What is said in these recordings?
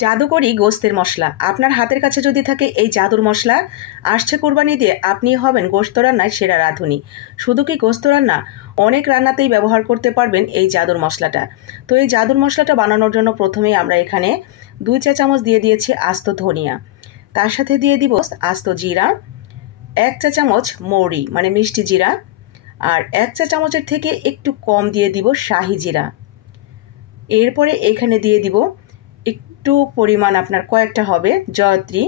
জাদুকরি গোশতের মশলা আপনার হাতের কাছে যদি থাকে এই জাদুর মশলা আসছে কোরবানি দিয়ে আপনি হবেন গোশত রান্নায় সেরা রাঁধুনি। শুধু কি গোশত রান্না, অনেক রান্নাতেই ব্যবহার করতে পারবেন এই জাদুর মশলাটা। তো এই জাদুর মশলাটা বানানোর জন্য প্রথমেই আমরা এখানে 2 চা চামচ দিয়ে দিয়েছি আস্ত ধনিয়া, তার সাথে দিয়ে দিব আস্ত জিরা, 1 চা চামচ মৌরি মানে মিষ্টি জিরা, আর 1 চা চামচের থেকে একটু কম দিয়ে দিব শাহি জিরা। এরপরে এখানে দিয়ে দিব একটু পরিমাণ আপনার কয়েকটা হবে জয়ত্রী,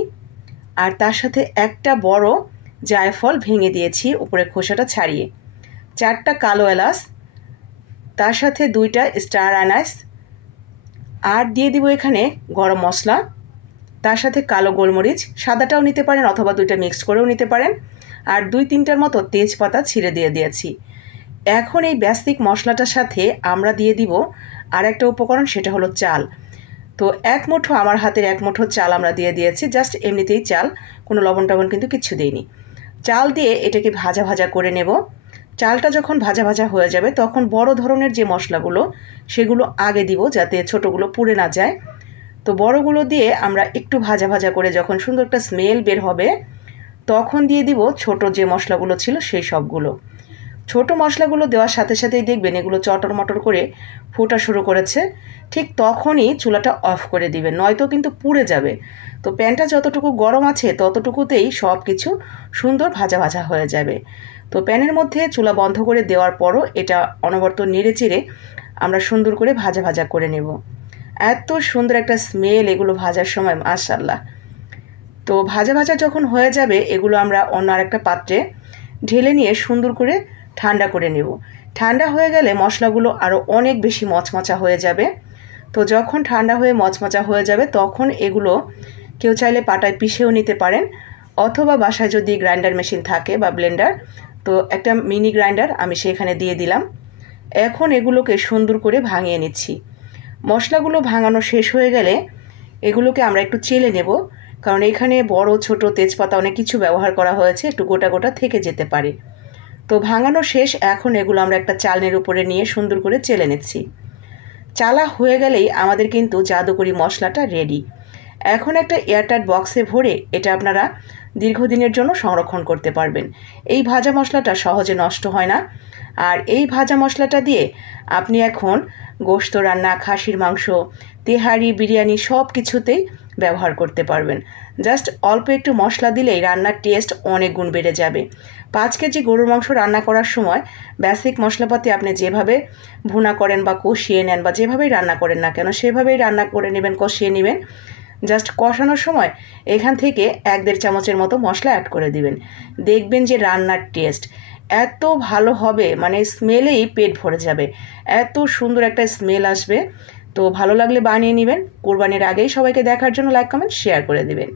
আর তার সাথে একটা বড় জায়ফল ভেঙে দিয়েছি উপরে খোসাটা ছাড়িয়ে, 4টা কালো এলাচ, তার সাথে 2টা স্টার আনাইস, আর দিয়ে দিব এখানে গরম মশলা, তার সাথে কালো গোলমরিচ, সাদাটাও নিতে পারেন অথবা 2টা মিক্সড করেও নিতে পারেন, আর 2-3টার মতো তেজপাতা ছিঁড়ে দিয়ে দিয়েছি। এখন এই বেসিক মশলাটার সাথে আমরা দিয়ে দিব আর একটা উপকরণ, সেটা হলো চাল। তো 1 মুঠো, আমার হাতের 1 মুঠো চাল আমরা দিয়ে দিয়েছি, জাস্ট এমনিতেই চাল, কোনো লবণ টবণ কিন্তু কিছু দিইনি। চাল দিয়ে এটাকে ভাজা ভাজা করে নেব। চালটা যখন ভাজা ভাজা হয়ে যাবে তখন বড় ধরনের যে মশলাগুলো সেগুলো আগে দিব যাতে ছোটোগুলো পুড়ে না যায়। তো বড়গুলো দিয়ে আমরা একটু ভাজা ভাজা করে যখন সুন্দর একটা স্মেল বের হবে তখন দিয়ে দিব ছোট যে মশলাগুলো ছিল সেই সবগুলো। ছোট মশলাগুলো দেওয়ার সাথে সাথেই দেখবেন এগুলো চটর মটর করে ফোটা শুরু করেছে, ঠিক তখনই চুলাটা অফ করে দিবেন, নয়তো কিন্তু পুড়ে যাবে। তো প্যানটা যতটুকু গরম আছে ততটুকুতেই সব কিছু সুন্দর ভাজা ভাজা হয়ে যাবে। তো প্যানের মধ্যে চুলা বন্ধ করে দেওয়ার পরও এটা অনবরত নেড়ে চেড়ে আমরা সুন্দর করে ভাজা ভাজা করে নেব। এত সুন্দর একটা স্মেল এগুলো ভাজার সময়, মাশাআল্লাহ। তো ভাজা ভাজা যখন হয়ে যাবে এগুলো আমরা অন্য আরেকটা পাত্রে ঢেলে নিয়ে সুন্দর করে ঠান্ডা করে নেব। ঠান্ডা হয়ে গেলে মশলাগুলো আরও অনেক বেশি মচমচা হয়ে যাবে। তো যখন ঠান্ডা হয়ে মচমচা হয়ে যাবে তখন এগুলো কেউ চাইলে পাটায় পিষেও নিতে পারেন, অথবা বাসায় যদি গ্রাইন্ডার মেশিন থাকে বা ব্লেন্ডার, তো একটা মিনি গ্রাইন্ডার আমি সেখানে দিয়ে দিলাম। এখন এগুলোকে সুন্দর করে ভাঙিয়ে নিচ্ছি। মশলাগুলো ভাঙানো শেষ হয়ে গেলে এগুলোকে আমরা একটু চেলে নেব, কারণ এখানে বড় ছোট তেজপাতা অনেক কিছু ব্যবহার করা হয়েছে, একটু গোটা গোটা থেকে যেতে পারে। তো ভাঙানো শেষ, এখন এগুলো আমরা একটা চালনির উপরে নিয়ে সুন্দর করে চেলে নিচ্ছি। চালা হয়ে গেলেই আমাদের কিন্তু জাদুকরি মশলাটা রেডি। এখন একটা এয়ারটাইট বক্সে ভরে এটা আপনারা দীর্ঘদিনের জন্য সংরক্ষণ করতে পারবেন। এই ভাজা মশলাটা সহজে নষ্ট হয় না, আর এই ভাজা মশলাটা দিয়ে আপনি এখন গোশত রান্না, খাসির মাংস, তেহারি, বিরিয়ানি সব কিছুতেই ব্যবহার করতে পারবেন। জাস্ট অল্প একটু মশলা দিলেই রান্নার টেস্ট অনেক গুণ বেড়ে যাবে। 5 কেজি গরুর মাংস রান্না করার সময় বেসিক মশলাপাতি আপনি যেভাবে ভুনা করেন বা কষিয়ে নেন বা যেভাবেই রান্না করেন না কেন সেভাবেই রান্না করে নেবেন, কষিয়ে নেবেন। জাস্ট কষানোর সময় এখান থেকে 1-1.5 চামচের মতো মশলা অ্যাড করে দিবেন। দেখবেন যে রান্নার টেস্ট এত ভালো হবে, মানে স্মেলেই পেট ভরে যাবে, এত সুন্দর একটা স্মেল আসবে। তো ভালো লাগলে বানিয়ে নেবেন। কোরবানির আগেই সবাইকে দেখার জন্য লাইক, কমেন্ট, শেয়ার করে দিবেন।